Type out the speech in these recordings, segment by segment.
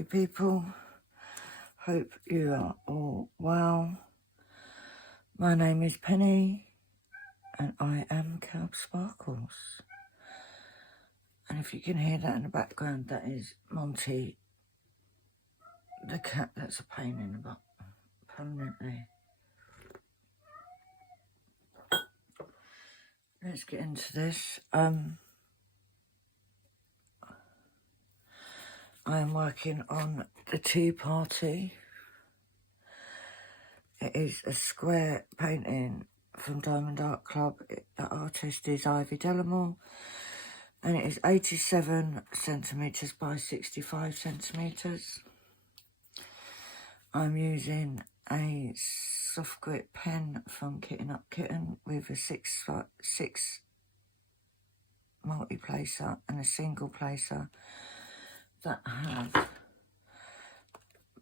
lovely people. Hope you are all well. My name is Penny and I am KALBS Sparkles. And if you can hear that in the background, that is Monty, the cat that's a pain in the butt permanently. Let's get into this. I am working on the Tea Party. It is a square painting from Diamond Art Club. The artist is Ivy Delamore, and it is 87 centimetres by 65 centimetres. I'm using a soft grip pen from Kitten Up Kitten with a six multi-placer and a single placer that have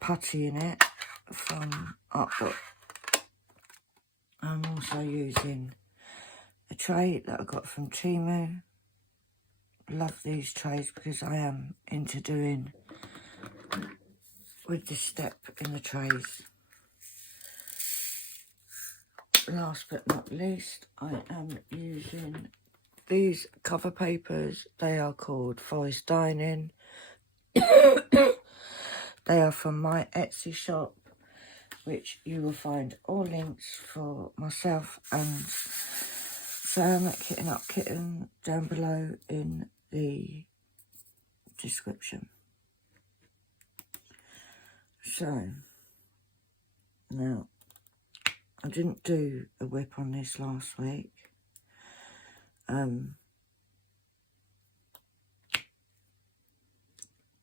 putty in it from Artbook. I'm also using a tray that I got from Timu. Love these trays because I am into doing with this step in the trays. Last but not least, I am using these cover papers. They are called Forest Dining. They are from my Etsy shop, which you will find all links for myself and Sam at Kitten Up Kitten down below in the description. So, now, I didn't do a WIP on this last week.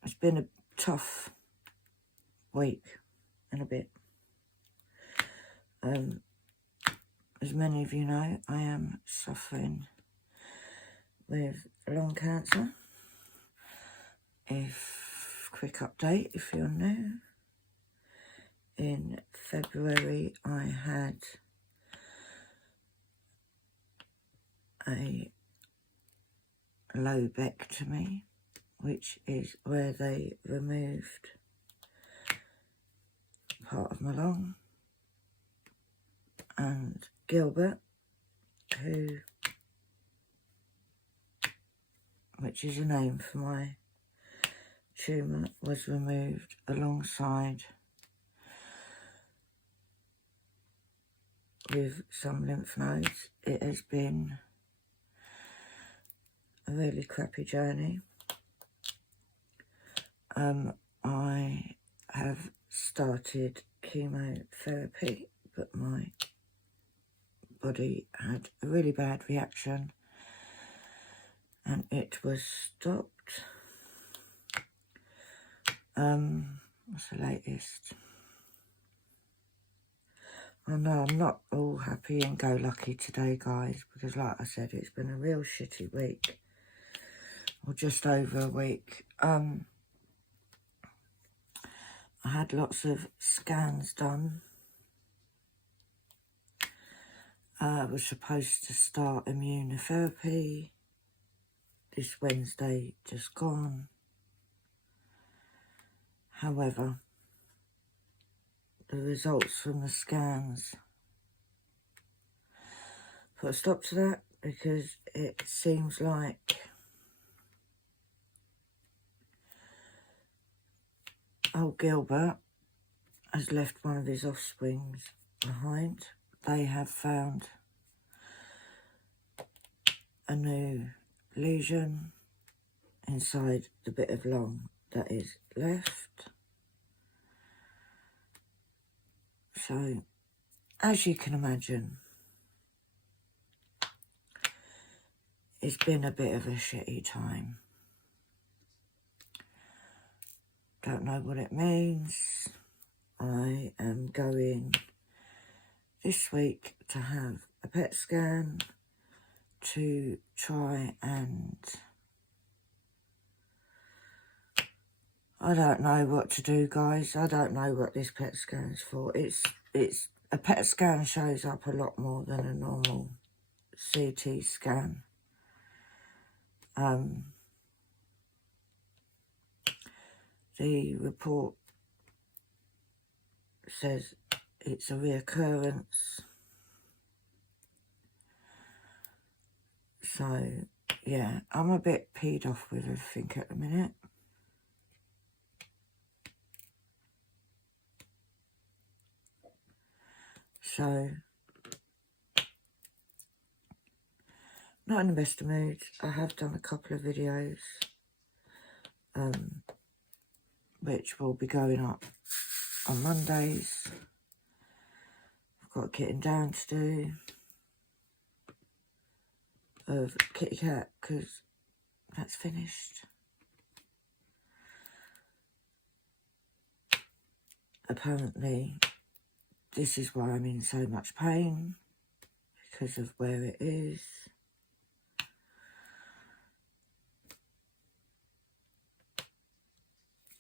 It's been a tough week and a bit. As many of you know, I am suffering with lung cancer. Quick update if you're new. In February, I had a lobectomy, which is where they removed part of my lung. And Gilbert, which is a name for my tumour, was removed alongside with some lymph nodes. It has been a really crappy journey. I have started chemotherapy, but my body had a really bad reaction and it was stopped. What's the latest? I know I'm not all happy and go lucky today, guys, because like I said, it's been a real shitty week, or just over a week. I had lots of scans done. I was supposed to start immunotherapy this Wednesday, just gone. However, the results from the scans put a stop to that, because it seems like old Gilbert has left one of his offsprings behind. They have found a new lesion inside the bit of lung that is left. So, as you can imagine, it's been a bit of a shitty time. Don't know what it means. I am going this week to have a PET scan to try and... I don't know what to do, guys. I don't know what this PET scan's for. It's a PET scan shows up a lot more than a normal CT scan. the report says it's a reoccurrence. So, yeah, I'm a bit peed off with everything at the minute. So, not in the best of moods. I have done a couple of videos, which will be going up on Mondays. I've got Kitting Down to do of Kitty Cat, because that's finished. Apparently, this is why I'm in so much pain, because of where it is.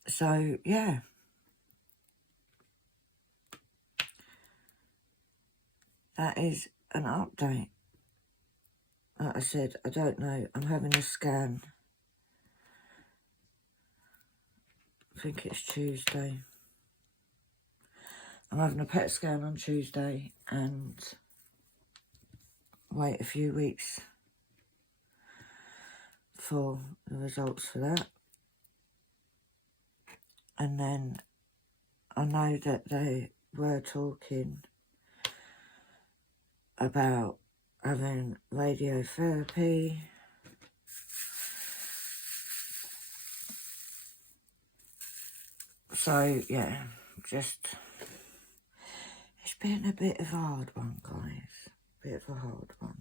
So, yeah. That is an update. Like I said, I don't know. I'm having a scan. I think it's Tuesday. I'm having a PET scan on Tuesday and wait a few weeks for the results for that. And then I know that they were talking about having radiotherapy. So, yeah, just, it's been a bit of a hard one, guys. A bit of a hard one.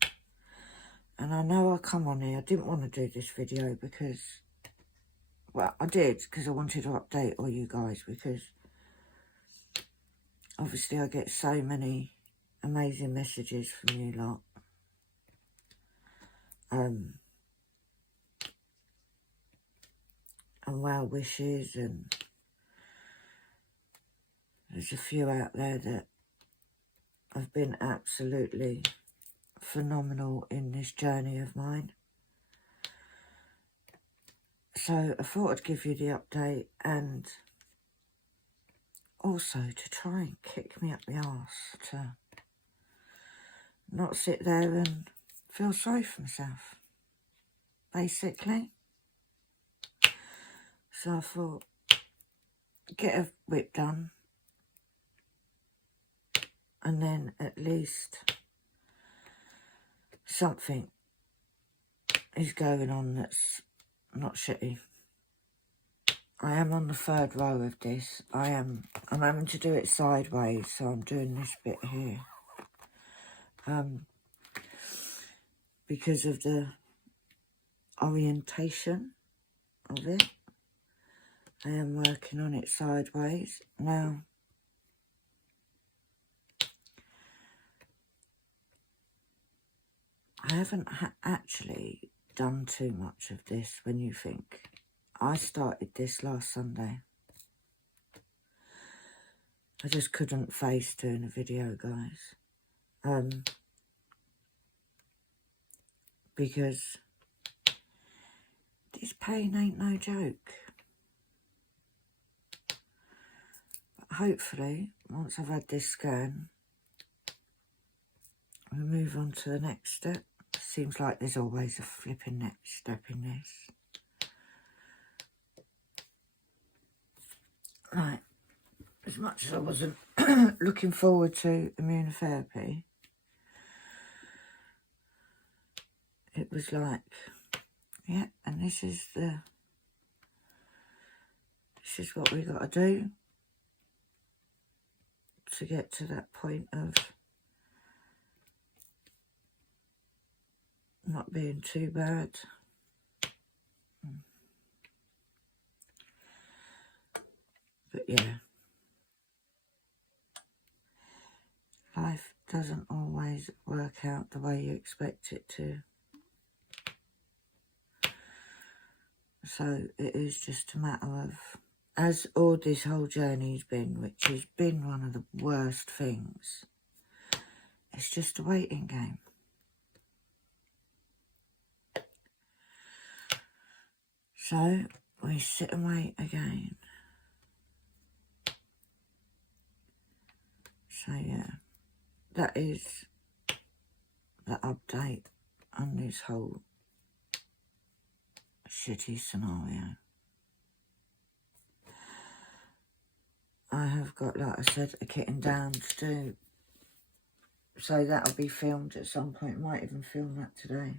And I know I come on here, I didn't want to do this video because, well, I did because I wanted to update all you guys, because obviously I get so many amazing messages from you lot. And well wishes, and there's a few out there that have been absolutely phenomenal in this journey of mine. So I thought I'd give you the update, and also to try and kick me up the arse, to not sit there and feel sorry for myself, basically. So I thought, get a WIP done, and then at least something is going on that's not shitty. I am on the third row of this. I'm having to do it sideways, so I'm doing this bit here. Because of the orientation of it, I am working on it sideways. Now, I haven't actually done too much of this when you think. I started this last Sunday. I just couldn't face doing a video, guys. Because this pain ain't no joke. But hopefully, once I've had this scan, we'll move on to the next step. Seems like there's always a flipping next step in this. Right, as much as I wasn't looking forward to immunotherapy, it was like, yeah, and this is what we got to do to get to that point of not being too bad. But yeah, life doesn't always work out the way you expect it to. So it is just a matter of, as all this whole journey's been, which has been one of the worst things, it's just a waiting game. So we sit and wait again. So yeah, that is the update on this whole shitty scenario. I have got, like I said, a kitting down to do. So that'll be filmed at some point. Might even film that today.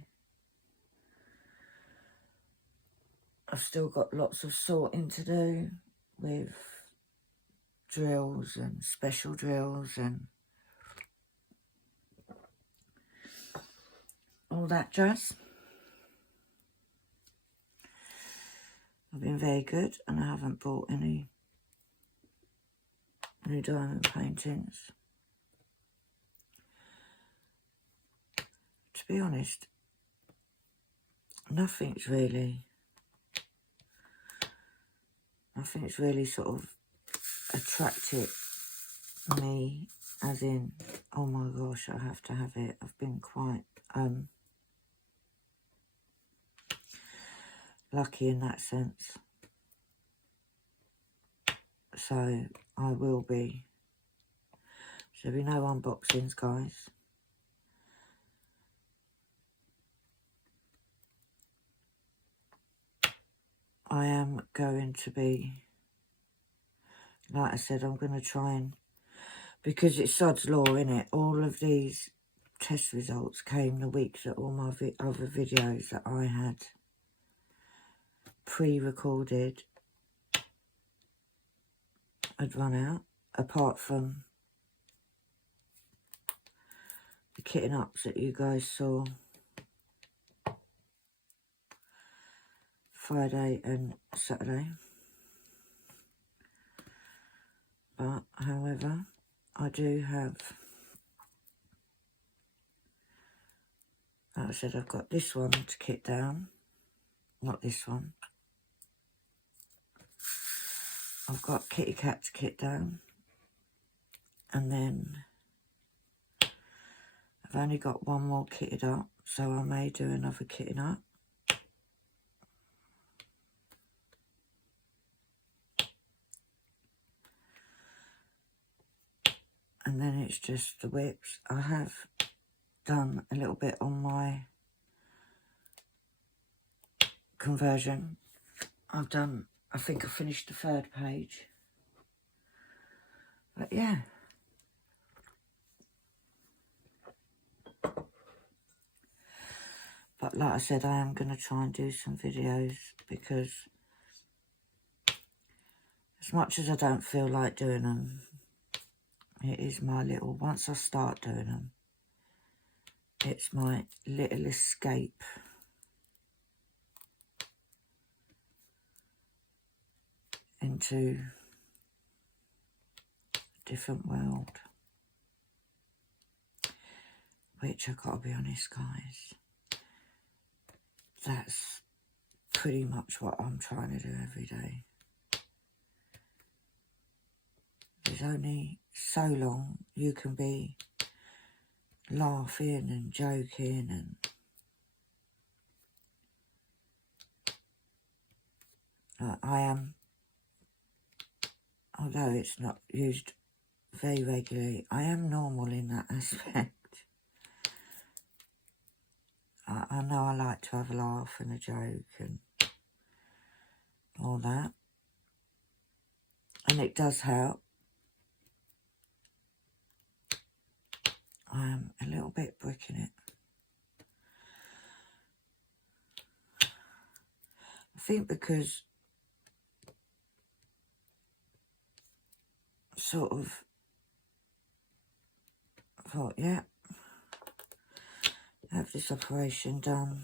I've still got lots of sorting to do with drills and special drills and all that jazz. I've been very good and I haven't bought any new diamond paintings. To be honest, nothing's really sort of attracted me, as in, oh my gosh, I have to have it. I've been quite lucky in that sense. So I will be. So there'll be no unboxings, guys. I am going to be, like I said, I'm going to try and, because it's sod's law, innit? All of these test results came the week that all my other videos that I had pre-recorded had run out, apart from the kitting ups that you guys saw Friday and Saturday. But, however, I do have, like I said, I've got this one to kit down, not this one. I've got Kitty Cat to kit down, and then I've only got one more kitted up, so I may do another kitting up. And then it's just the whips. I have done a little bit on my conversion. I think I finished the 3rd page. But yeah. But like I said, I am going to try and do some videos, because as much as I don't feel like doing them, it is my little, once I start doing them, it's my little escape into a different world. Which, I've got to be honest, guys, that's pretty much what I'm trying to do every day. There's only so long you can be laughing and joking and I am, although it's not used very regularly, I am normal in that aspect. I know I like to have a laugh and a joke and all that, and it does help. I am a little bit bricking it. I think because sort of thought, yeah, have this operation done,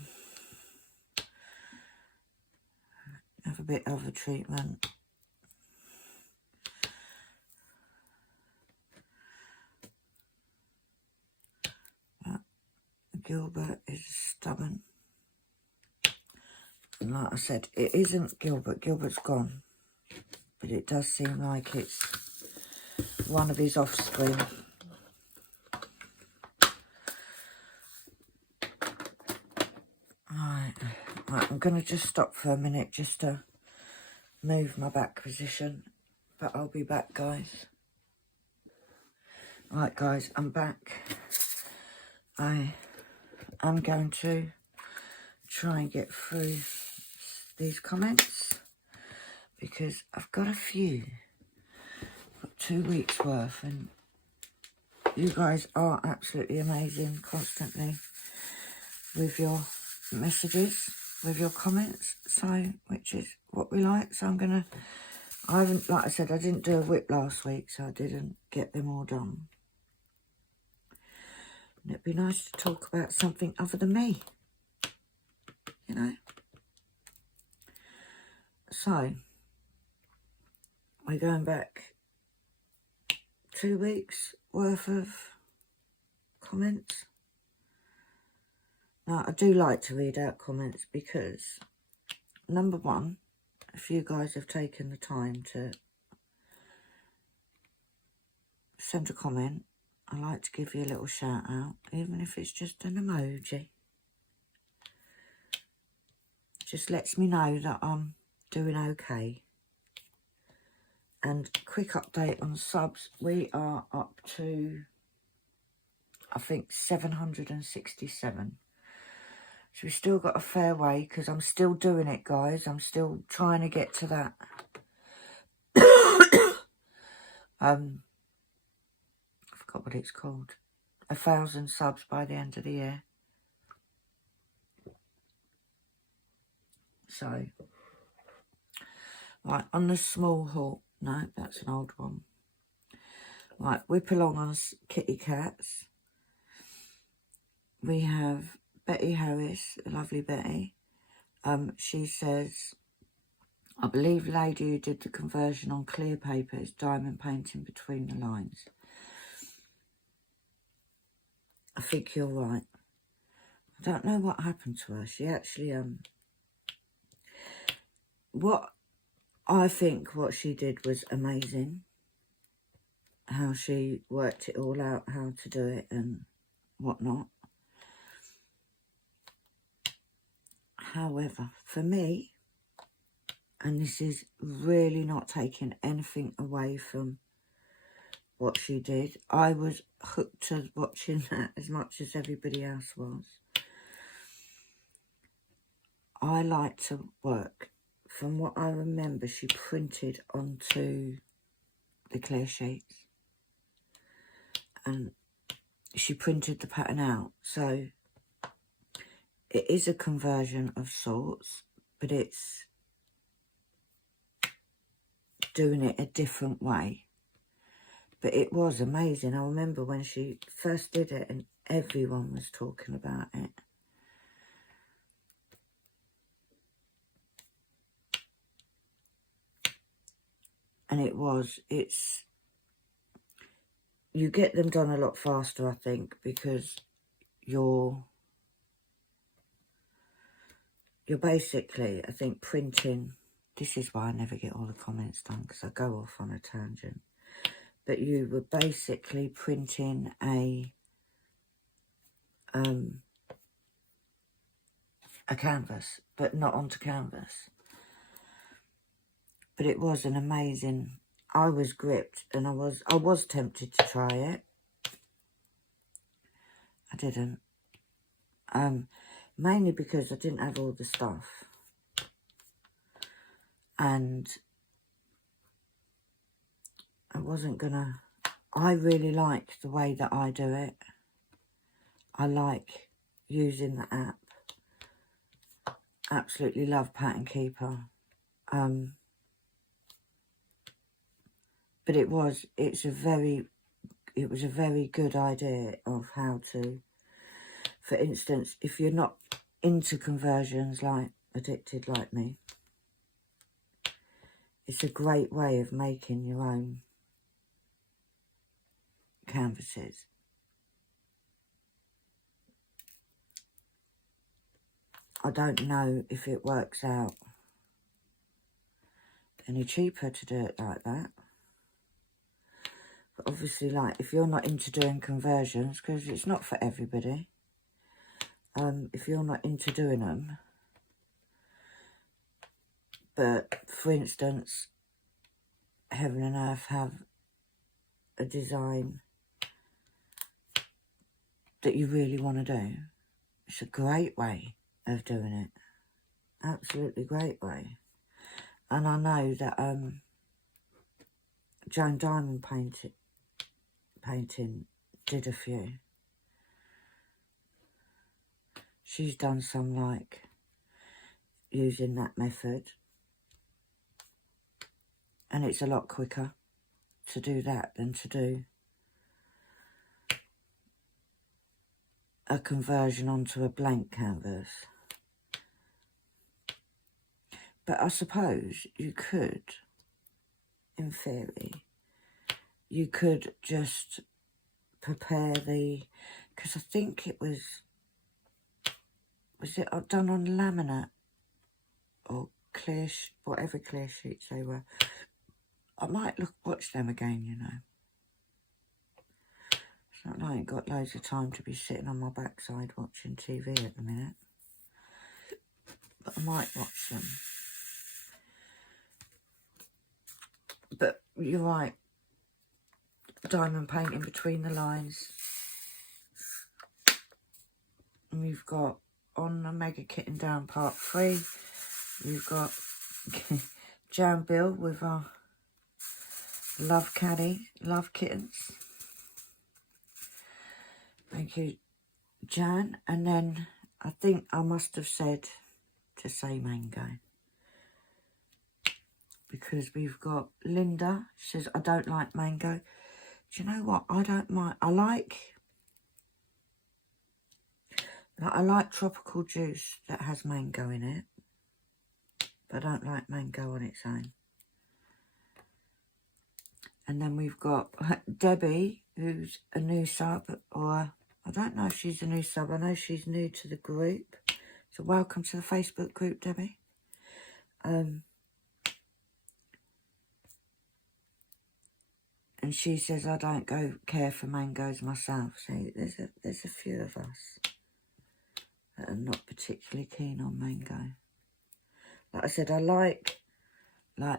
have a bit of a treatment, but Gilbert is stubborn, and like I said, it isn't Gilbert. Gilbert's gone, but it does seem like it's one of his offspring. Right, I'm going to just stop for a minute just to move my back position, but I'll be back, guys. Right, guys, I'm back. I am going to try and get through these comments because I've got a few. I've got 2 weeks worth, and you guys are absolutely amazing constantly with your messages, with your comments, so which is what we like. So I haven't, like I said, I didn't do a WIP last week, so I didn't get them all done. And it'd be nice to talk about something other than me, you know. So we're going back 2 weeks worth of comments. Now, I do like to read out comments because, number one, if you guys have taken the time to send a comment, I like to give you a little shout out, even if it's just an emoji. Just lets me know that I'm doing okay. And quick update on subs, we are up to, I think, 767. So we've still got a fair way, because I'm still doing it, guys. I'm still trying to get to that. I forgot what it's called. 1,000 subs by the end of the year. So, right, on the small haul. No, that's an old one. Right, whip along on kitty cats. We have Betty Harris, lovely Betty. She says, I believe the lady who did the conversion on clear paper is diamond painting between the lines. I think you're right. I don't know what happened to her. She actually, what she did was amazing. How she worked it all out, how to do it and whatnot. However, for me, and this is really not taking anything away from what she did, I was hooked to watching that as much as everybody else was. I like to work. From what I remember, she printed onto the clear sheets and she printed the pattern out. So it is a conversion of sorts, but it's doing it a different way. But it was amazing. I remember when she first did it and everyone was talking about it. And you get them done a lot faster, I think, because you're basically, I think, printing. This is why I never get all the comments done, because I go off on a tangent. But you were basically printing a canvas, but not onto canvas. But it was an amazing. I was gripped, and I was tempted to try it. I didn't. Mainly because I didn't have all the stuff. And I wasn't gonna. I really like the way that I do it. I like using the app. Absolutely love Pattern Keeper. But it was a very good idea of how to, for instance, if you're not into conversions, like addicted like me, it's a great way of making your own canvases. I don't know if it works out any cheaper to do it like that. But obviously, like, if you're not into doing conversions, because it's not for everybody, if you're not into doing them, but, for instance, Heaven and Earth have a design that you really want to do, it's a great way of doing it. Absolutely great way. And I know that Joan Diamond painting did a few. She's done some, like, using that method. And it's a lot quicker to do that than to do a conversion onto a blank canvas. But I suppose you could, in theory, you could just prepare the, because I think it was it done on laminate or clear, whatever clear sheets they were. I might watch them again, you know. It's not like I ain't got loads of time to be sitting on my backside watching TV at the minute. But I might watch them. But you're right. Diamond painting between the lines. And we've got on the Mega Kitten Down Part 3. We've got Jan Bill with our Love Caddy, Love Kittens. Thank you, Jan. And then I think I must have said to say mango. Because we've got Linda. She says, I don't like mango. Do you know what? I don't mind. I like tropical juice that has mango in it. But I don't like mango on its own. And then we've got Debbie, who's a new sub, or I don't know if she's a new sub. I know she's new to the group. So welcome to the Facebook group, Debbie. And she says, I don't care for mangoes myself. So there's a few of us that are not particularly keen on mango. Like I said, I like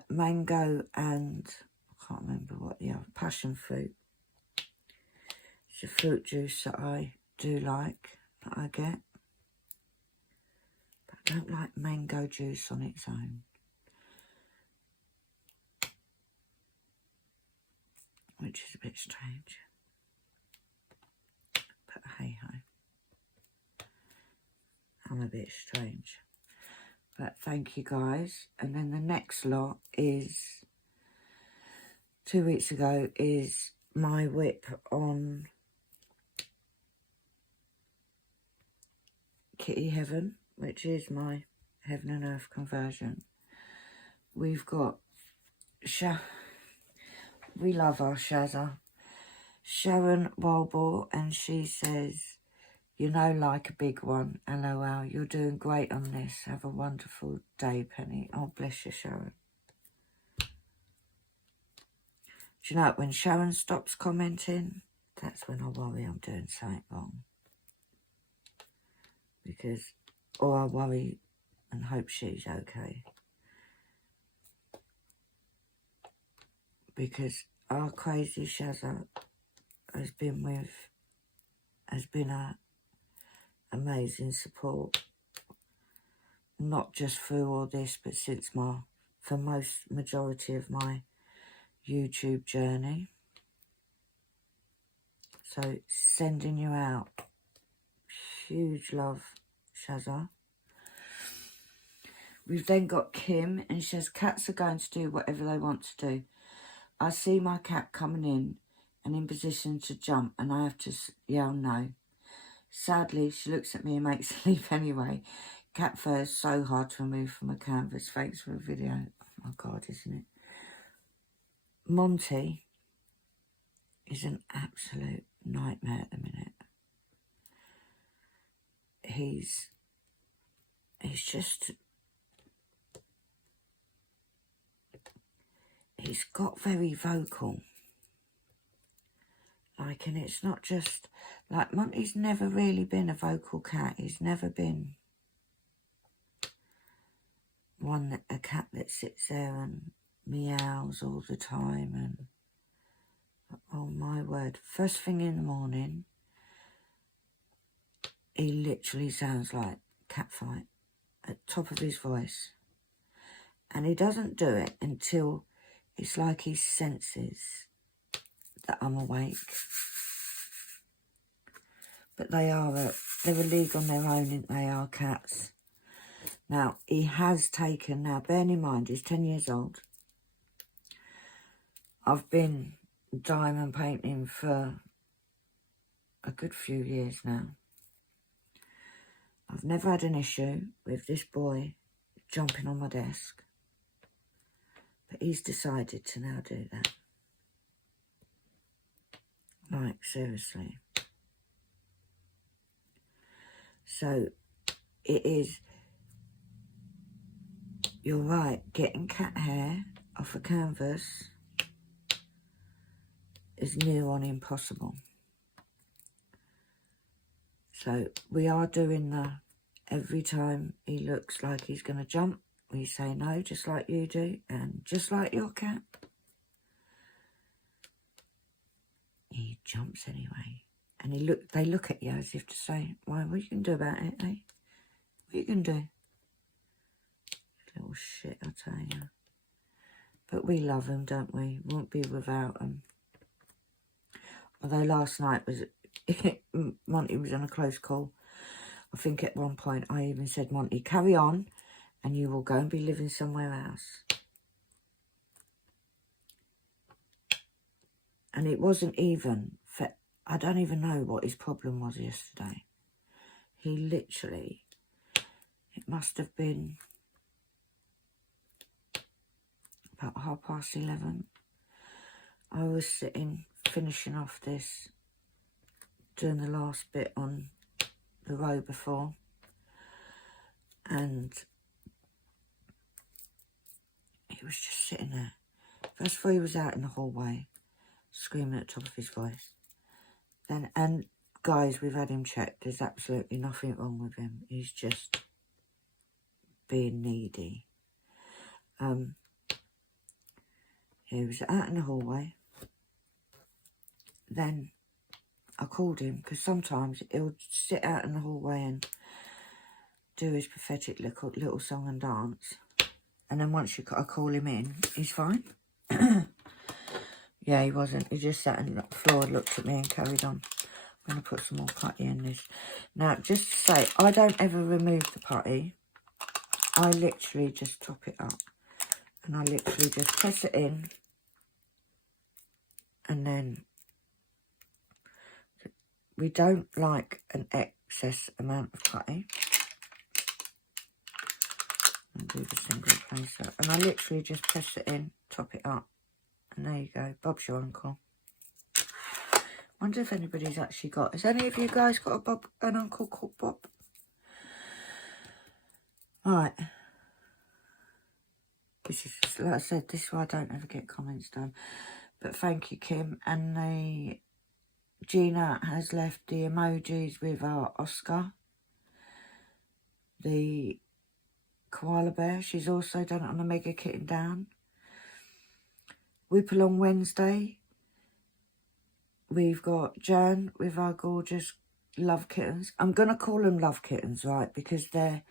mango and I can't remember what the other, passion fruit. It's a fruit juice that I do like, that I get. But I don't like mango juice on its own. Which is a bit strange. But hey ho. I'm a bit strange. But thank you guys. And then the next lot is 2 weeks ago is my WIP on Kitty Heaven, which is my Heaven and Earth conversion. We've got we love our Shazza. Sharon Walball, and she says, you know, like a big one. LOL, you're doing great on this. Have a wonderful day, Penny. Oh, bless you, Sharon. Do you know, when Sharon stops commenting, that's when I worry I'm doing something wrong. Because, or I worry and hope she's okay. Because our crazy Shazza has been a amazing support. Not just through all this, but since for majority of my YouTube journey. So sending you out huge love, Shazza. We've then got Kim, and she says, cats are going to do whatever they want to do. I see my cat coming in and in position to jump, and I have to yell no. Sadly, she looks at me and makes sleep anyway. Cat fur is so hard to remove from a canvas. Thanks for the video. Oh my God, isn't it? Monty is an absolute nightmare at the minute. He's got very vocal. Like, and it's not just, like, Monty's never really been a vocal cat. He's never been a cat that sits there and meows all the time. And, oh my word, first thing in the morning, he literally sounds like catfight at the top of his voice. And he doesn't do it until it's like he senses that I'm awake. But they're a league on their own, aren't they, our cats? Now, he has taken, now bearing in mind, he's 10 years old. I've been diamond painting for a good few years now. I've never had an issue with this boy jumping on my desk. But he's decided to now do that. Like, seriously. So, it is, you're right, getting cat hair off a canvas is near on impossible. So, we are doing the, every time he looks like he's going to jump, we say no, just like you do, and just like your cat. He jumps anyway. And they look at you as if to say, why, what are you going to do about it, eh? What are you going to do? Little shit, I tell you. But we love them, don't we? Won't be without them. Although last night was, Monty was on a close call. I think at one point I even said, Monty, carry on and you will go and be living somewhere else. And it wasn't even, I don't even know what his problem was yesterday. He literally, it must have been about 11:30. I was sitting, finishing off this, doing the last bit on the row before. And he was just sitting there. First of all, he was out in the hallway, screaming at the top of his voice. Then, and guys, we've had him checked. There's absolutely nothing wrong with him. He's just being needy. He was out in the hallway. Then I called him because sometimes he'll sit out in the hallway and do his pathetic little song and dance. And then once I call him in, he's fine. Yeah, he wasn't. He just sat on the floor, looked at me and carried on. I'm going to put some more putty in this. Now, just to say, I don't ever remove the putty. I literally just top it up. And I literally just press it in. And then we don't like an excess amount of putty. And do the single placer. And I literally just press it in, top it up. And there you go. Bob's your uncle. Wonder if anybody's actually got... Has any of you guys got an uncle called Bob? Right. This is, like I said, this is why I don't ever get comments done. But thank you, Kim. And Gina has left the emojis with our Oscar. The koala bear. She's also done it on the Mega Kitten Down. WIP along Wednesday. We've got Jan with our gorgeous love kittens. I'm going to call them love kittens, right? Because they're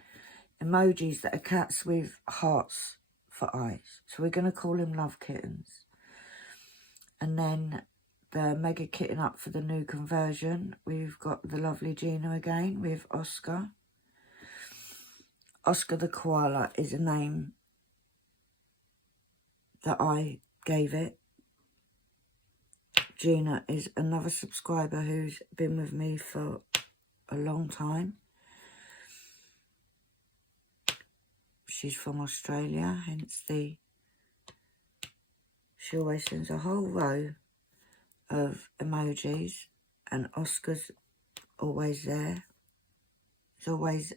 emojis that are cats with hearts for eyes. So we're going to call them love kittens. And then the Mega Kitten up for the new conversion. We've got the lovely Gina again with Oscar. Oscar the koala is a name that I gave it. Gina is another subscriber who's been with me for a long time. She's from Australia, hence she always sends a whole row of emojis, and Oscar's always there. It's always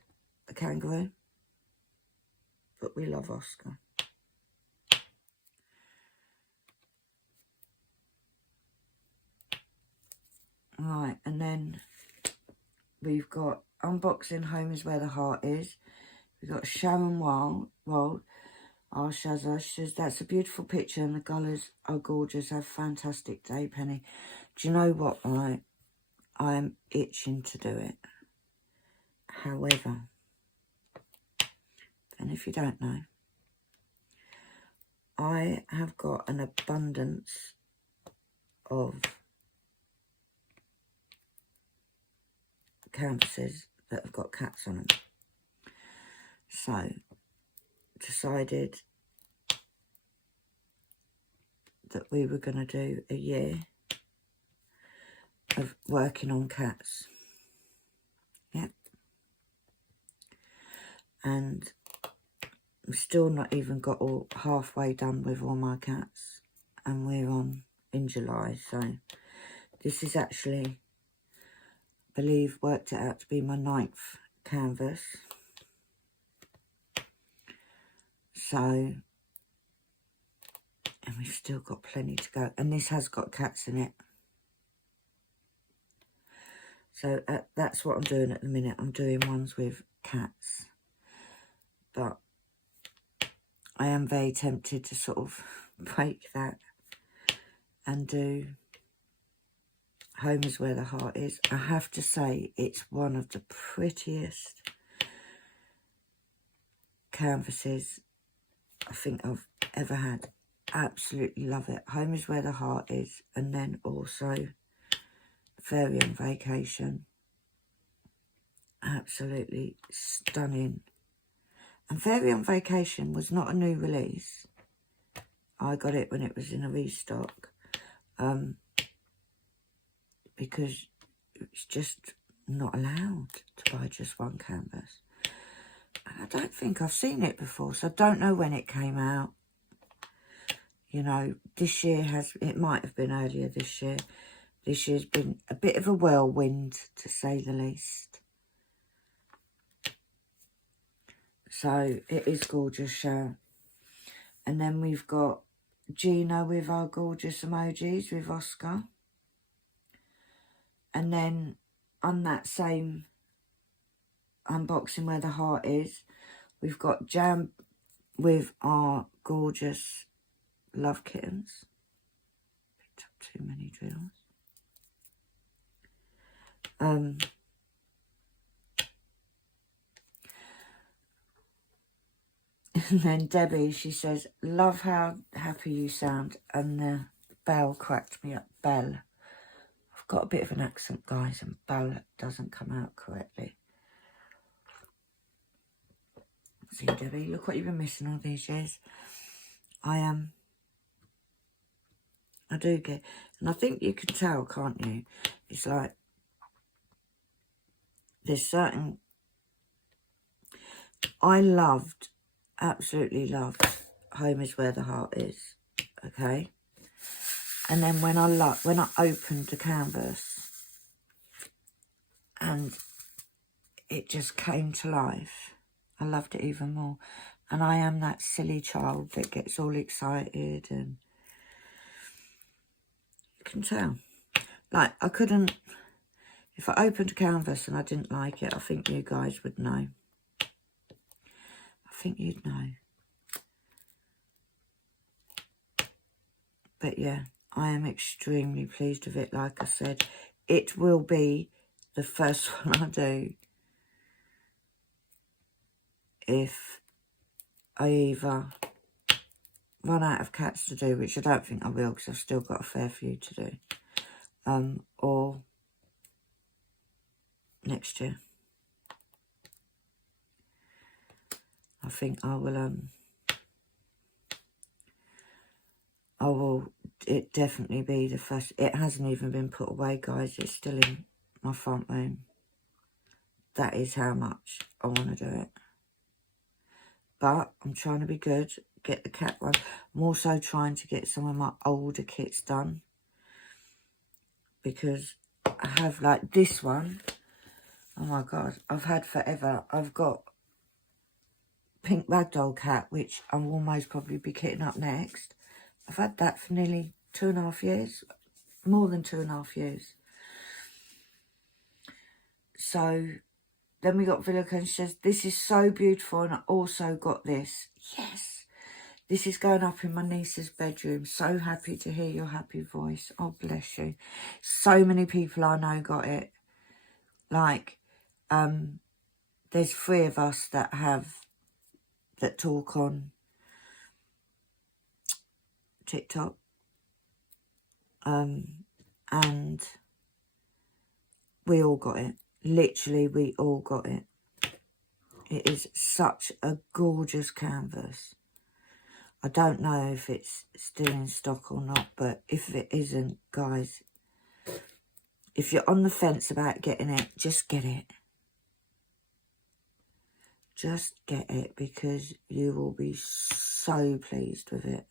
a kangaroo, but we love Oscar. Right, and then we've got Unboxing Home is Where the Heart Is. We've got Sharon Wild, our Shazza. She says, that's a beautiful picture and the colours are gorgeous. Have a fantastic day, Penny. Do you know what, right? I am itching to do it. However, and if you don't know, I have got an abundance of canvases that have got cats on them. So, decided that we were going to do a year of working on cats. Yep. And we've still not even got all halfway done with all my cats. And we're on in July. So this is actually, I believe, worked it out to be my 9th canvas. So, and we've still got plenty to go. And this has got cats in it. So that's what I'm doing at the minute. I'm doing ones with cats. But I am very tempted to sort of break that and do Home is Where the Heart Is. I have to say, it's one of the prettiest canvases I think I've ever had. Absolutely love it. Home is Where the Heart Is. And then also Fairy on Vacation. Absolutely stunning. And Fairy on Vacation was not a new release. I got it when it was in a restock. Because it's just not allowed to buy just one canvas. And I don't think I've seen it before, so I don't know when it came out. You know, this year it might have been earlier this year. This year's been a bit of a whirlwind, to say the least. So it is gorgeous, yeah. And then we've got Gina with our gorgeous emojis with Oscar. And then on that same unboxing Where the Heart Is, we've got Jam with our gorgeous love kittens. Picked up too many drills. And then Debbie, she says, love how happy you sound. And the bell cracked me up. Bell. I've got a bit of an accent, guys, and bell doesn't come out correctly. See, Debbie, look what you've been missing all these years. I do get, and I think you can tell, can't you? It's like, there's certain, I loved, absolutely loved Home is Where the Heart Is, okay? And then when I opened the canvas and it just came to life, I loved it even more. And I am that silly child that gets all excited, and you can tell. Like, I couldn't, if I opened a canvas and I didn't like it, I think you guys would know. I think you'd know. But yeah, I am extremely pleased with it. Like I said, it will be the first one I do if I either run out of cats to do, which I don't think I will because I've still got a fair few to do, or next year. I think I will it definitely be the first. It hasn't even been put away, guys. It's still in my front room. That is how much I want to do it. But I'm trying to be good, get the cat one. I'm also trying to get some of my older kits done, because I have, like, this one. Oh my God, I've had forever. I've got Pink Ragdoll Cat, which I will most probably be kitting up next. I've had that for nearly 2.5 years, more than 2.5 years. So then we got Villica, and she says, this is so beautiful, and I also got this. Yes, this is going up in my niece's bedroom. So happy to hear your happy voice. Oh, bless you. So many people I know got it. Like, there's 3 of us that talk on TikTok. And we all got it. Literally, we all got it. It is such a gorgeous canvas. I don't know if it's still in stock or not, but if it isn't, guys, if you're on the fence about getting it, just get it. Just get it, because you will be so pleased with it.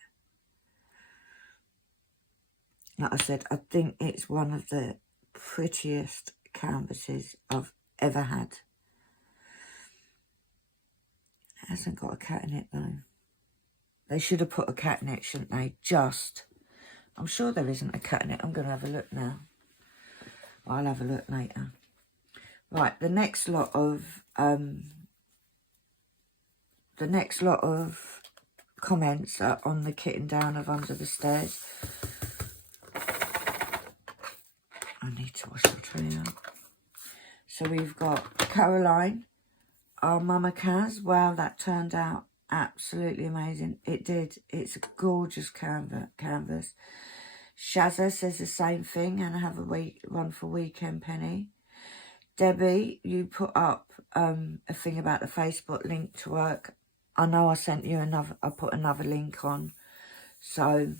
Like I said, I think it's one of the prettiest canvases I've ever had. It hasn't got a cat in it, though. They should have put a cat in it, shouldn't they? I'm sure there isn't a cat in it. I'm going to have a look now. I'll have a look later. Right, the next lot of comments are on the kitten down of Under the Stairs. I need to wash the tray out. So we've got Caroline, our Mama Kaz. Wow, that turned out absolutely amazing. It did. It's a gorgeous canvas. Shazza says the same thing, and I have one for Weekend Penny. Debbie, you put up a thing about the Facebook link to work. I know I sent you I put another link on. So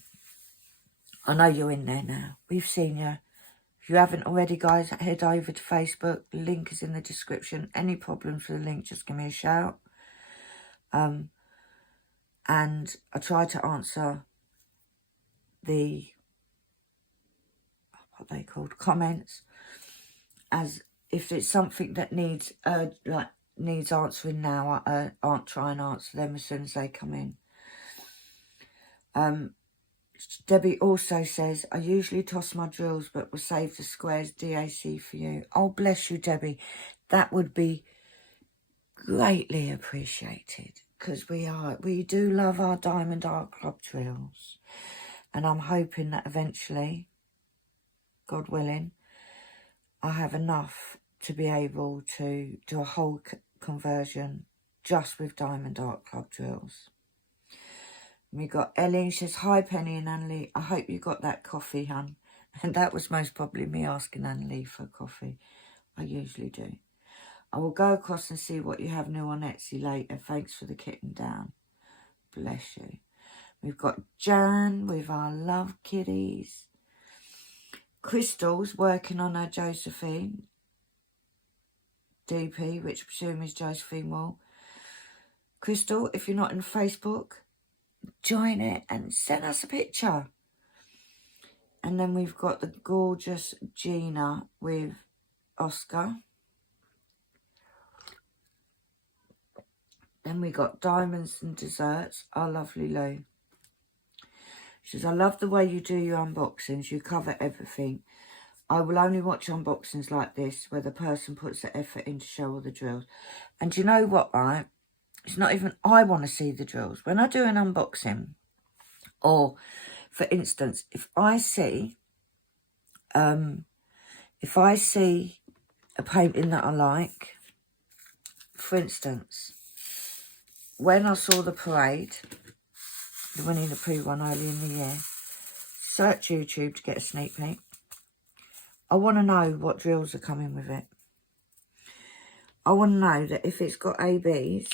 I know you're in there now. We've seen you. If you haven't already, guys, head over to Facebook. The link is in the description. Any problems with the link, just give me a shout. And I try to answer the, what are they called, comments, as if it's something that needs answering now. I'll try and answer them as soon as they come in. Debbie also says, I usually toss my drills, but will save the squares DAC for you. Oh, bless you, Debbie. That would be greatly appreciated, because we do love our Diamond Art Club drills. And I'm hoping that eventually, God willing, I have enough to be able to do a whole conversion just with Diamond Art Club drills. We got Ellen, she says, hi Penny and Annalie, I hope you got that coffee, hun. And that was most probably me asking Annalie for coffee. I usually do. I will go across and see what you have new on Etsy later. Thanks for the kitten down. Bless you. We've got Jan with our love kitties. Crystal's working on her Josephine DP, which I presume is Josephine Wall. Crystal, if you're not in Facebook, join it and send us a picture. And then we've got the gorgeous Gina with Oscar. Then we got Diamonds and Desserts, our lovely Lou. She says, I love the way you do your unboxings. You cover everything. I will only watch unboxings like this where the person puts the effort in to show all the drills. And do you know what, right? It's not even I want to see the drills. When I do an unboxing, or for instance, if I see a painting that I like, for instance, when I saw the parade, the Winnie the Pooh one early in the year, search YouTube to get a sneak peek. I want to know what drills are coming with it. I want to know that if it's got ABs,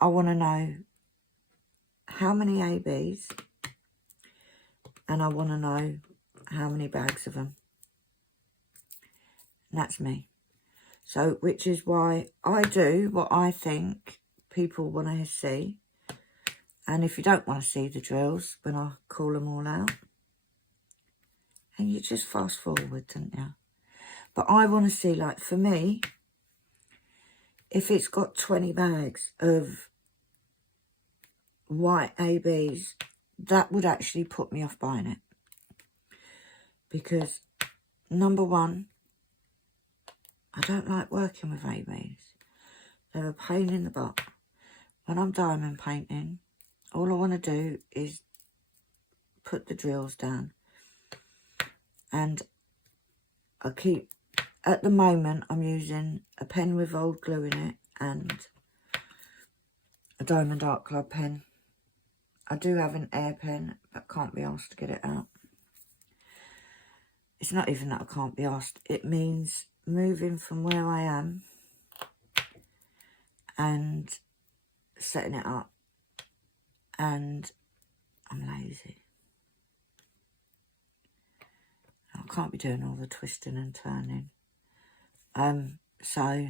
I want to know how many ABs, and I want to know how many bags of them. And that's me. So, which is why I do what I think people want to see. And if you don't want to see the drills, when I call them all out, and you just fast forward, don't you? But I want to see, like, for me, if it's got 20 bags of white ABs, that would actually put me off buying it. Because, number one, I don't like working with ABs. They're a pain in the butt. When I'm diamond painting, all I want to do is put the drills down. And I keep At the moment, I'm using a pen with old glue in it and a Diamond Art Club pen. I do have an air pen, but can't be asked to get it out. It's not even that I can't be asked. It means moving from where I am and setting it up. And I'm lazy. I can't be doing all the twisting and turning. So,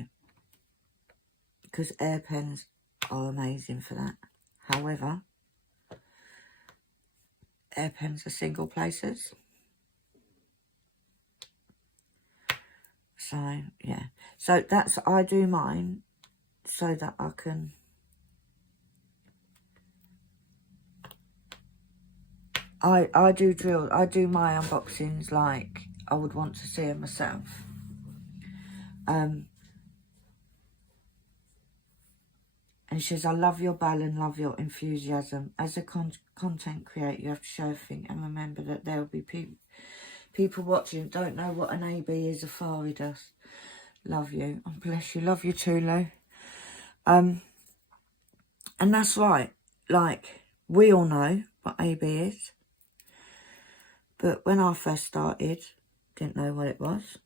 because air pens are amazing for that. However, air pens are single places. So, yeah. So, that's, I do mine so that I can... I do drill. I do my unboxings like I would want to see them myself. And she says, I love your bell and love your enthusiasm. As a content creator, you have to show everything and remember that there will be people watching who don't know what an AB is, a fairy dust. Love you. Oh, bless you. Love you too, Lou. And that's right. Like, we all know what AB is. But when I first started, didn't know what it was.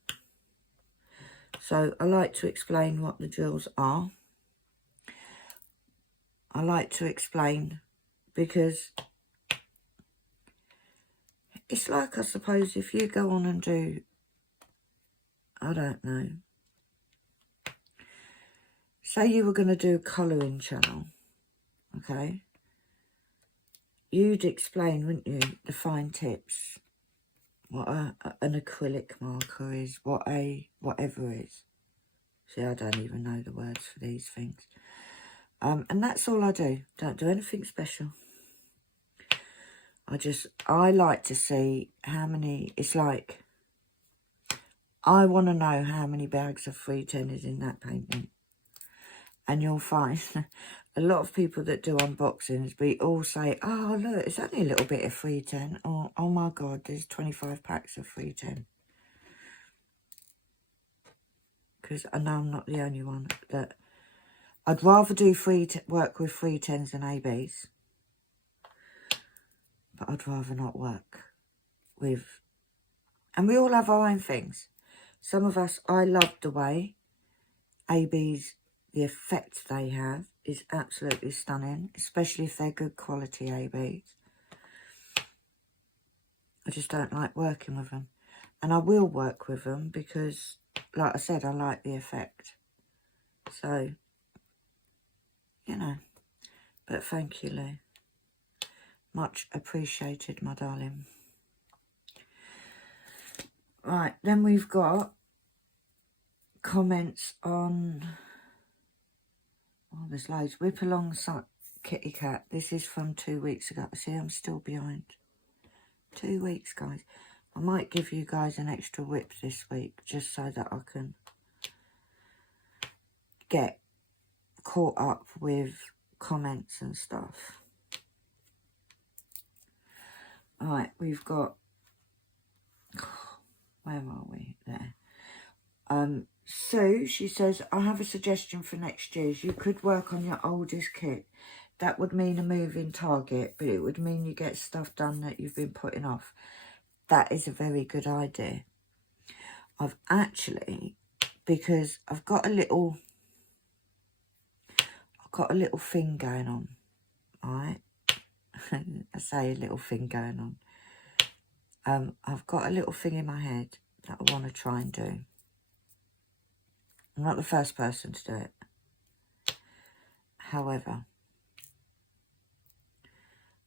So I like to explain what the drills are. I like to explain because it's like, I suppose, if you go on and do, I don't know, say you were going to do a colouring channel, okay? You'd explain, wouldn't you, the fine tips, what an acrylic marker is, what a whatever is. See, I don't even know the words for these things. And that's all I do. Don't do anything special. I like to see how many, it's like, I want to know how many bags of 310 is in that painting. And you'll find a lot of people that do unboxings, we all say, oh, look, it's only a little bit of 310. Or, oh my God, there's 25 packs of 310. Because I know I'm not the only one that... I'd rather do work with 310s than ABs. But I'd rather not work with... And we all have our own things. Some of us, I love the way ABs, the effect they have is absolutely stunning. Especially if they're good quality ABs. I just don't like working with them. And I will work with them because, like I said, I like the effect. So... you know, but thank you, Lou. Much appreciated, my darling. Right, then we've got comments on... oh, there's loads. Whip alongside Kitty Cat. This is from 2 weeks ago. See, I'm still behind. 2 weeks, guys. I might give you guys an extra whip this week just so that I can get caught up with comments and stuff. Right, we've got, where are we? There. Sue, she says, I have a suggestion for next year's. You could work on your oldest kit. That would mean a moving target, but it would mean you get stuff done that you've been putting off. That is a very good idea. I've actually, because I've got a little thing going on, right? I say a little thing going on. I've got a little thing in my head that I want to try and do. I'm not the first person to do it. However,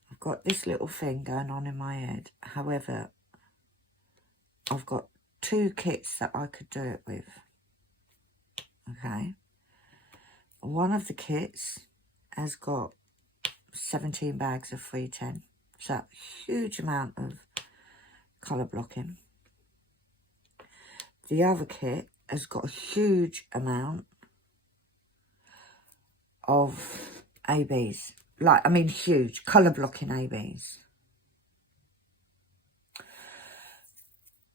I've got this little thing going on in my head. However, I've got 2 kits that I could do it with. Okay. One of the kits has got 17 bags of 310. So a huge amount of colour blocking. The other kit has got a huge amount of ABs. Like, I mean huge, colour blocking ABs.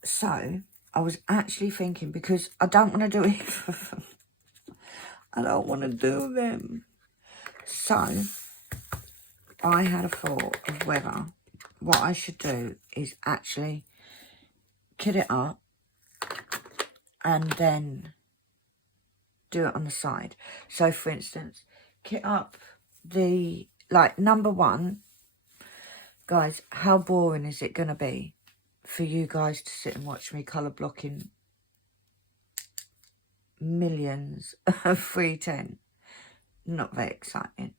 So, I was actually thinking, because I don't want to do it for them. I don't want to do them. So, I had a thought of whether what I should do is actually kit it up and then do it on the side. So, for instance, kit up the, like, number one, guys, how boring is it going to be for you guys to sit and watch me colour blocking millions of 310? Not very exciting.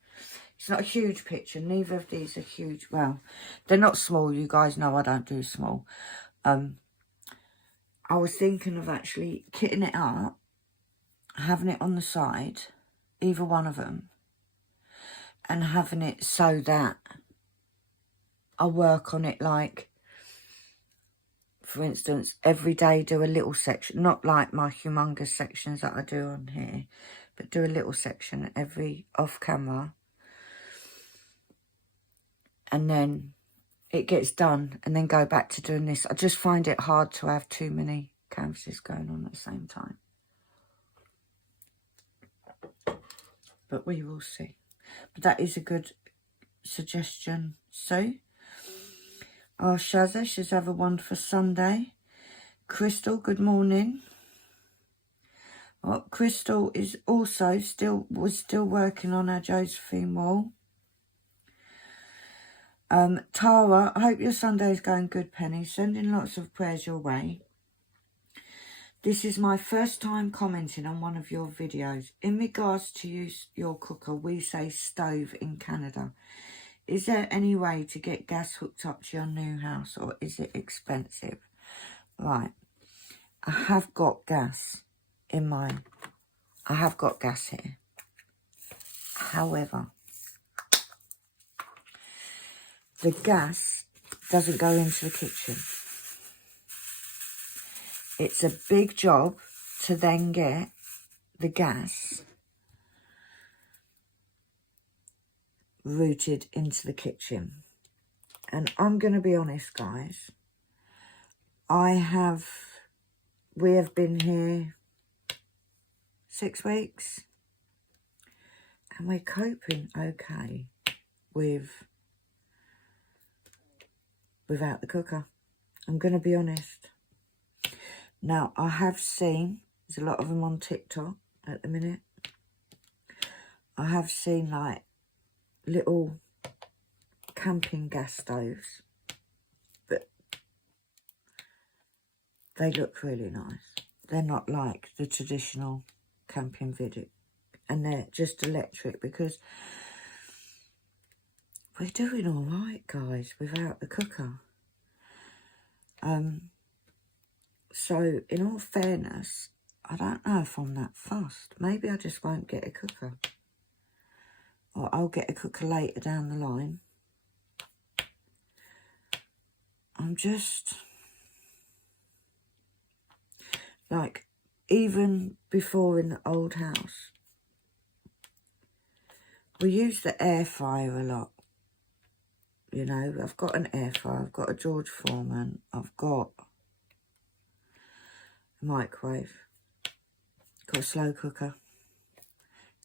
It's not a huge picture. Neither of these are huge. Well, they're not small. You guys know I don't do small. I was thinking of actually kitting it up, having it on the side, either one of them, and having it so that I work on it, like, for instance, every day do a little section, not like my humongous sections that I do on here, but do a little section every off camera, and then it gets done, and then go back to doing this. I just find it hard to have too many canvases going on at the same time. But we will see. But that is a good suggestion. So, our Shazza, she's have a wonderful Sunday. Crystal, good morning. Well, Crystal is also still working on our Josephine wall. Tara, I hope your Sunday is going good, Penny. Sending lots of prayers your way. This is my first time commenting on one of your videos. In regards to use your cooker, we say stove in Canada. Is there any way to get gas hooked up to your new house, or is it expensive? Right. I have got gas in mine. I have got gas here. However, the gas doesn't go into the kitchen. It's a big job to then get the gas routed into the kitchen. And I'm going to be honest, guys. We have been here 6 weeks. And we're coping okay without the cooker. I'm going to be honest. Now, I have seen, there's a lot of them on TikTok at the minute. I have seen, like, little camping gas stoves. But they look really nice. They're not like the traditional camping video. And they're just electric, because we're doing all right, guys, without the cooker. So, in all fairness, I don't know if I'm that fussed. Maybe I just won't get a cooker. Or I'll get a cooker later down the line. I'm just... like, even before in the old house, we used the air fryer a lot. You know, I've got an air fryer, I've got a George Foreman, I've got a microwave, got a slow cooker,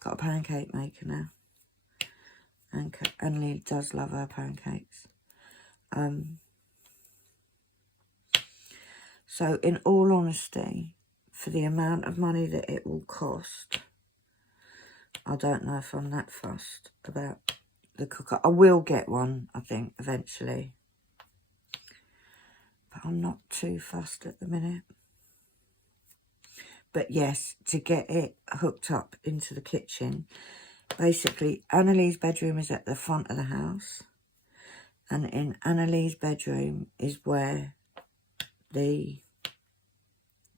got a pancake maker now. And Lee does love her pancakes. So, in all honesty, for the amount of money that it will cost, I don't know if I'm that fussed about the cooker. I will get one, I think, eventually. But I'm not too fussed at the minute. But yes, to get it hooked up into the kitchen, basically, Annalee's bedroom is at the front of the house. And in Annalee's bedroom is where the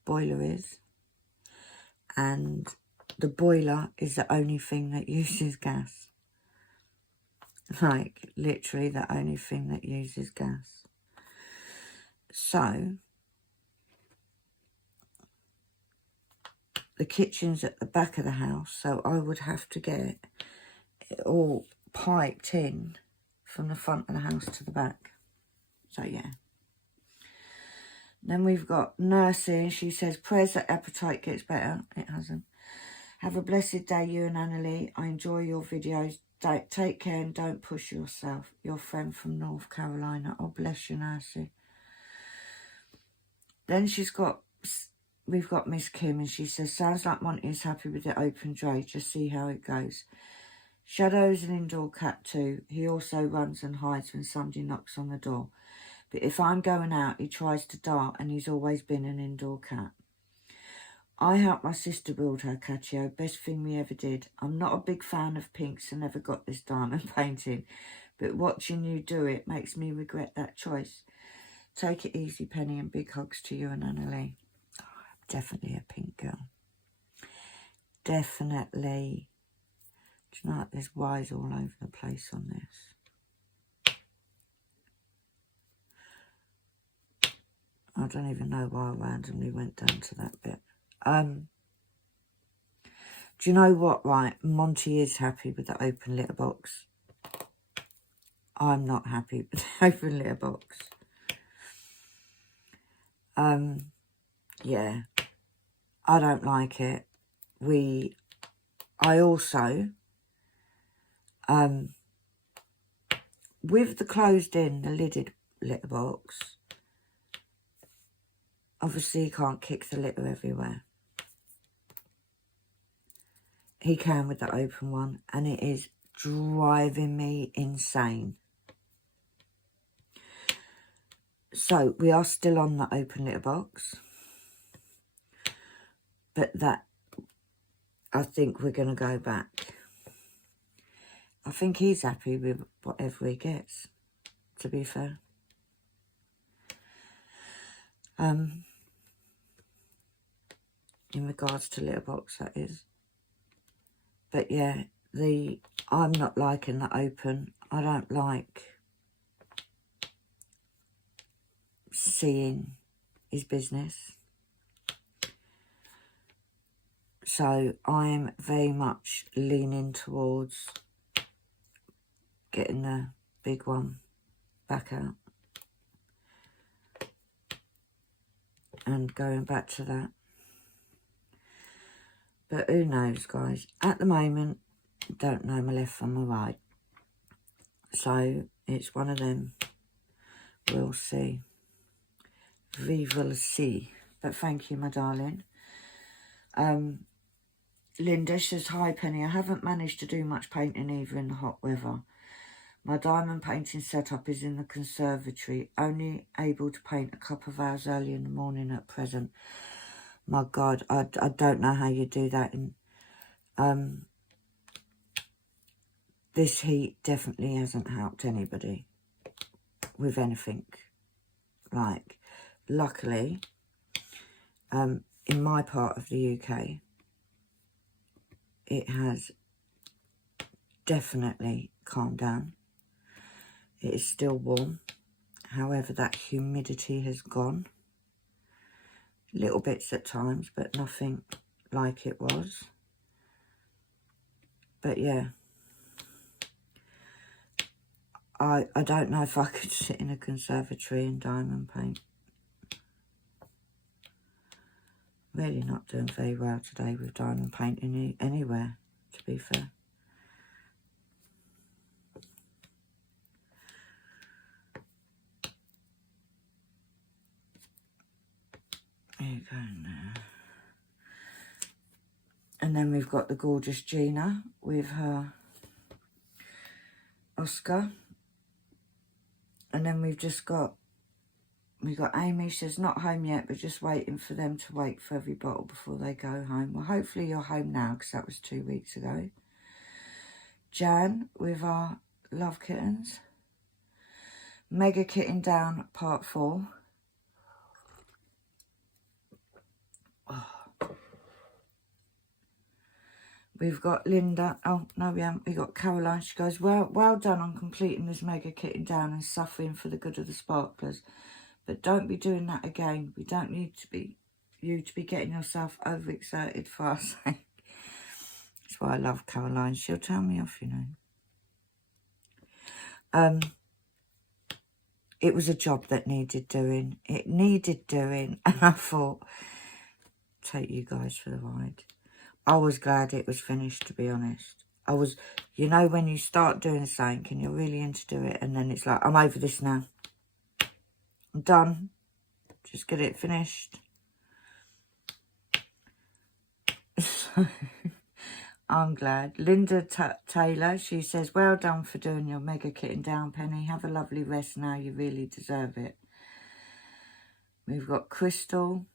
boiler is. And the boiler is the only thing that uses gas. Like, literally the only thing that uses gas. So, the kitchen's at the back of the house, so I would have to get it all piped in from the front of the house to the back. So, yeah. Then we've got Nursing. She says, prayers that appetite gets better. It hasn't. Have a blessed day, you and Annalie. I enjoy your videos. Take care and don't push yourself. Your friend from North Carolina. Oh, bless you, Nursing. Then we've got Miss Kim, and she says, sounds like Monty is happy with the open tray. Just see how it goes. Shadow is an indoor cat too. He also runs and hides when somebody knocks on the door. But if I'm going out, he tries to dart, and he's always been an indoor cat. I helped my sister build her catio. Best thing we ever did. I'm not a big fan of pinks and never got this diamond painting. But watching you do it makes me regret that choice. Take it easy, Penny, and big hugs to you and Annalie. Oh, definitely a pink girl. Definitely. Do you know what? There's Y's all over the place on this. I don't even know why I randomly went down to that bit. Do you know what, right? Monty is happy with the open litter box. I'm not happy with the open litter box. Yeah. I don't like it. I also, with the closed in, the lidded litter box, obviously you can't kick the litter everywhere. He can with the open one, and it is driving me insane. So we are still on the open litter box, but that, I think we're going to go back. I think he's happy with whatever he gets, to be fair. In regards to litter box, that is. But yeah, I'm not liking the open. I don't like seeing his business. So I'm very much leaning towards getting the big one back out. And going back to that. But who knows, guys? At the moment, don't know my left from my right. So it's one of them. We'll see. We will see. But thank you, my darling. Linda says, hi, Penny. I haven't managed to do much painting either in the hot weather. My diamond painting setup is in the conservatory. Only able to paint a couple of hours early in the morning at present. My God, I don't know how you do that. And this heat definitely hasn't helped anybody with anything. Like, luckily, in my part of the UK, it has definitely calmed down. It is still warm. However, that humidity has gone. Little bits at times, but nothing like it was. But yeah, I don't know if I could sit in a conservatory and diamond paint. Really not doing very well today with diamond painting anywhere, to be fair. There you go now. And then we've got the gorgeous Gina with her Oscar. And then we've got Amy. She's not home yet, but just waiting for them to wait for every bottle before they go home. Well, hopefully you're home now, because that was 2 weeks ago. Jan with our Love Kittens. Mega Kitten Down Part 4. Oh. We've got Linda. Oh, no, we haven't. We've got Caroline. She goes, well done on completing this Mega Kitten Down and suffering for the good of the sparklers. But don't be doing that again. We don't need you to be getting yourself overexerted for our sake. That's why I love Caroline. She'll tell me off, you know. it was a job that needed doing. It needed doing. And I thought, take you guys for the ride. I was glad it was finished, to be honest. I was, you know, when you start doing something and you're really into do it, and then it's like, I'm over this now. I'm done. Just get it finished. So, I'm glad. Linda Taylor, she says, well done for doing your mega kitting down, Penny. Have a lovely rest now. You really deserve it. We've got Crystal.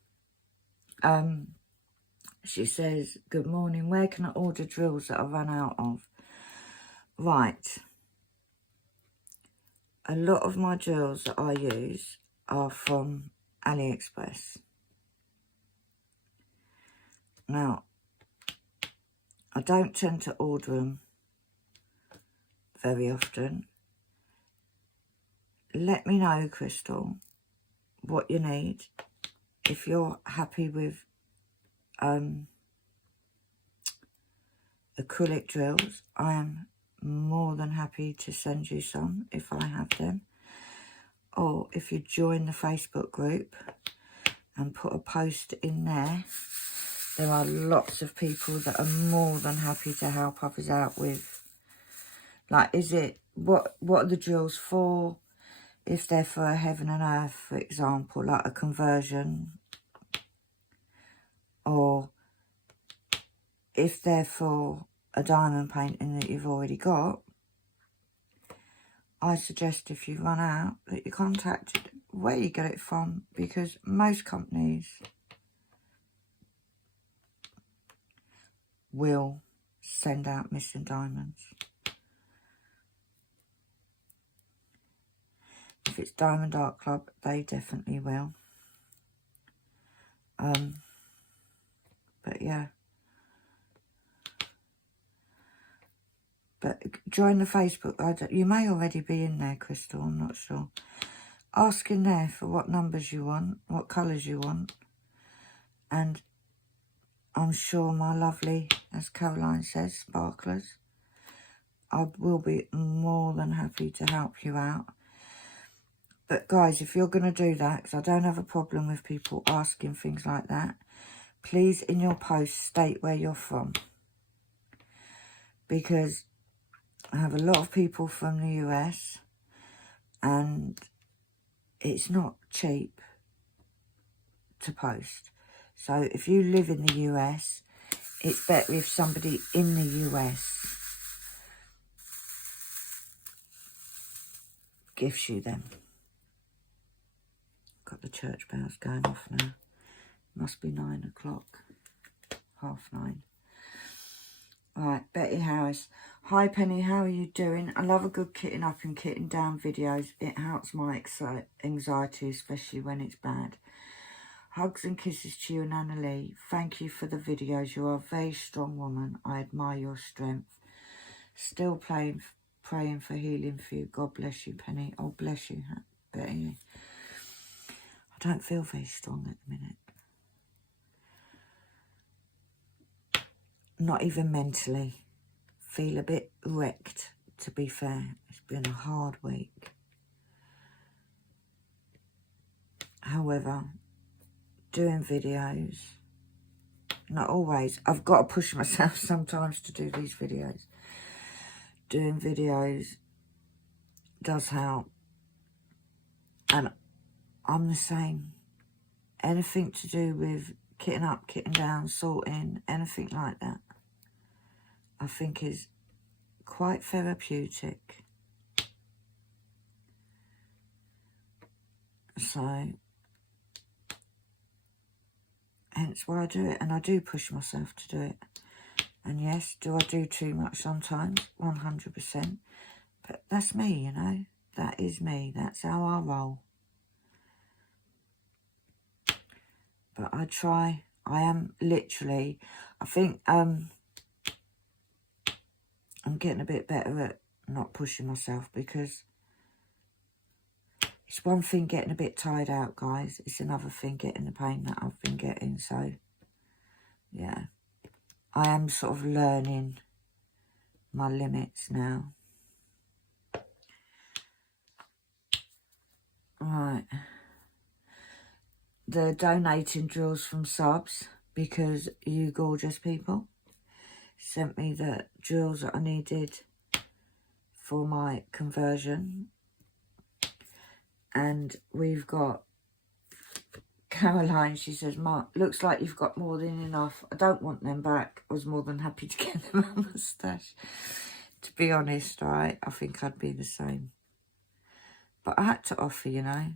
She says, good morning. Where can I order drills that I've run out of? Right. A lot of my drills that I use are from AliExpress. Now, I don't tend to order them very often. Let me know, Crystal, what you need. If you're happy with acrylic drills, I am more than happy to send you some if I have them. Or if you join the Facebook group and put a post in there, there are lots of people that are more than happy to help others out with. Like, what are the drills for? If they're for a heaven and earth, for example, like a conversion, or if they're for a diamond painting that you've already got, I suggest if you run out that you contact where you get it from, because most companies will send out missing diamonds. If it's Diamond Art Club, they definitely will. But yeah. But join the Facebook. You may already be in there, Crystal, I'm not sure. Ask in there for what numbers you want, what colours you want. And I'm sure my lovely, as Caroline says, sparklers, I will be more than happy to help you out. But guys, if you're going to do that, because I don't have a problem with people asking things like that, please in your post state where you're from. Because I have a lot of people from the US and it's not cheap to post. So if you live in the US, it's better if somebody in the US gives you them. Got the church bells going off now. Must be 9 o'clock, 9:30. Right, Betty Harris. Hi Penny, how are you doing? I love a good kitting up and kitting down videos. It helps my anxiety, especially when it's bad. Hugs and kisses to you and Anna Lee. Thank you for the videos. You are a very strong woman. I admire your strength. Still praying for healing for you. God bless you, Penny. Oh, bless you, Betty. I don't feel very strong at the minute. Not even mentally. Feel a bit wrecked, to be fair. It's been a hard week. However, doing videos, not always. I've got to push myself sometimes to do these videos. Doing videos does help. And I'm the same. Anything to do with kitting up, kitting down, sorting, anything like that, I think is quite therapeutic. So, hence why I do it. And I do push myself to do it. And yes, do I do too much sometimes? 100%. But that's me, you know. That is me. That's how I roll. But I try. I am literally, I think I'm getting a bit better at not pushing myself, because it's one thing getting a bit tired out, guys. It's another thing getting the pain that I've been getting. So, yeah. I am sort of learning my limits now. Right. They're donating drills from subs because you gorgeous people sent me the drills that I needed for my conversion. And we've got Caroline, she says, Mark, looks like you've got more than enough. I don't want them back. I was more than happy to get them out of my stash. To be honest, right, I think I'd be the same. But I had to offer, you know.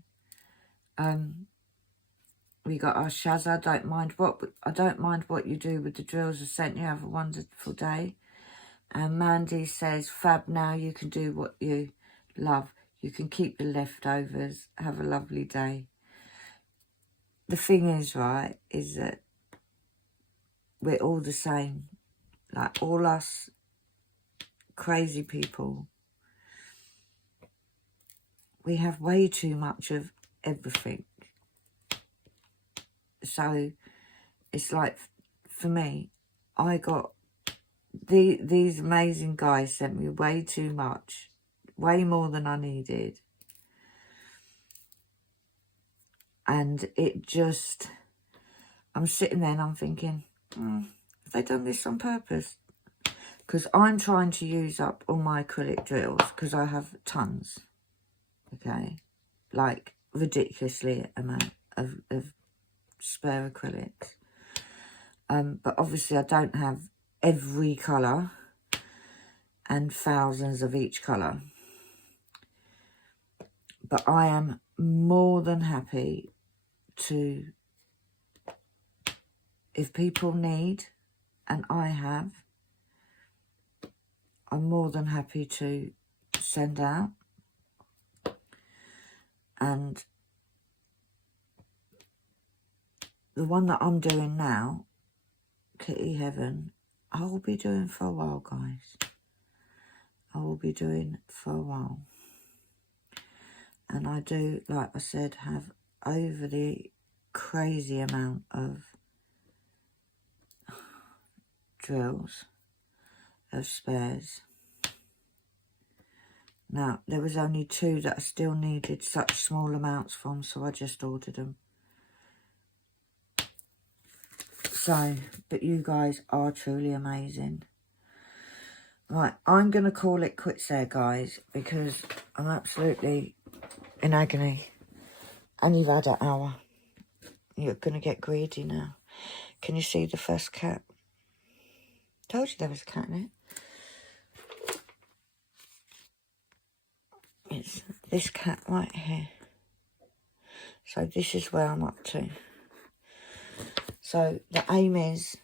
We got our Shaz, I don't mind what you do with the drills I sent you. Have a wonderful day. And Mandy says, Fab, now you can do what you love. You can keep the leftovers. Have a lovely day. The thing is, right, is that we're all the same. Like, all us crazy people, we have way too much of everything. So, it's like, for me, I got these amazing guys sent me way too much. Way more than I needed. And it just, I'm sitting there and I'm thinking, have they done this on purpose? Because I'm trying to use up all my acrylic drills because I have tons, okay? Like, ridiculously amount of spare acrylics. But obviously I don't have every colour and thousands of each colour. But I am more than happy to, if people need, and I have, I'm more than happy to send out. And the one that I'm doing now, Kitty Heaven, I will be doing for a while, guys. I will be doing for a while. And I do, like I said, have over the crazy amount of drills, of spares. Now, there was only 2 that I still needed such small amounts from, so I just ordered them. So, but you guys are truly amazing. Right, I'm going to call it quits there, guys, because I'm absolutely in agony. And you've had an hour. You're going to get greedy now. Can you see the first cat? Told you there was a cat in it. It's this cat right here. So this is where I'm up to. So the aim is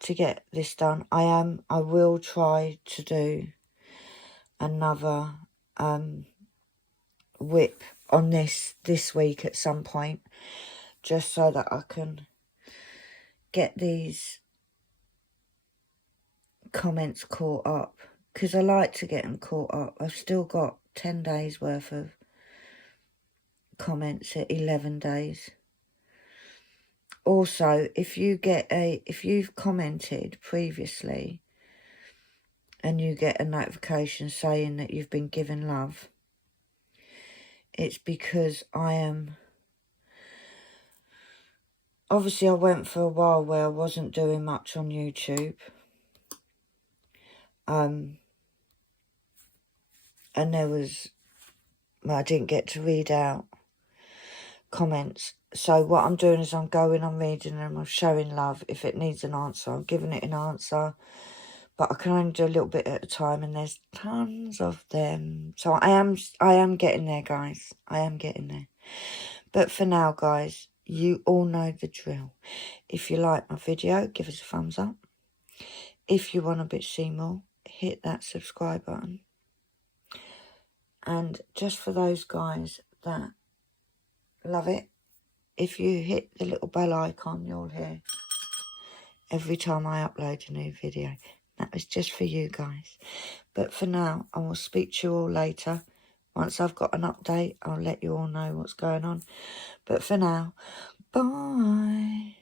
to get this done. I will try to do another WIP on this week at some point, just so that I can get these comments caught up, because I like to get them caught up. I've still got 10 days worth of comments at 11 days. Also, if you've commented previously and you get a notification saying that you've been given love, it's because obviously I went for a while where I wasn't doing much on YouTube. And there was, well, I didn't get to read out comments. So what I'm doing is I'm reading them, I'm showing love. If it needs an answer, I'm giving it an answer. But I can only do a little bit at a time, and there's tons of them. So I am getting there, guys. I am getting there. But for now, guys, you all know the drill. If you like my video, give us a thumbs up. If you want to see more, hit that subscribe button. And just for those guys that love it, if you hit the little bell icon, you'll hear every time I upload a new video. That was just for you guys. But for now, I will speak to you all later. Once I've got an update, I'll let you all know what's going on. But for now, bye.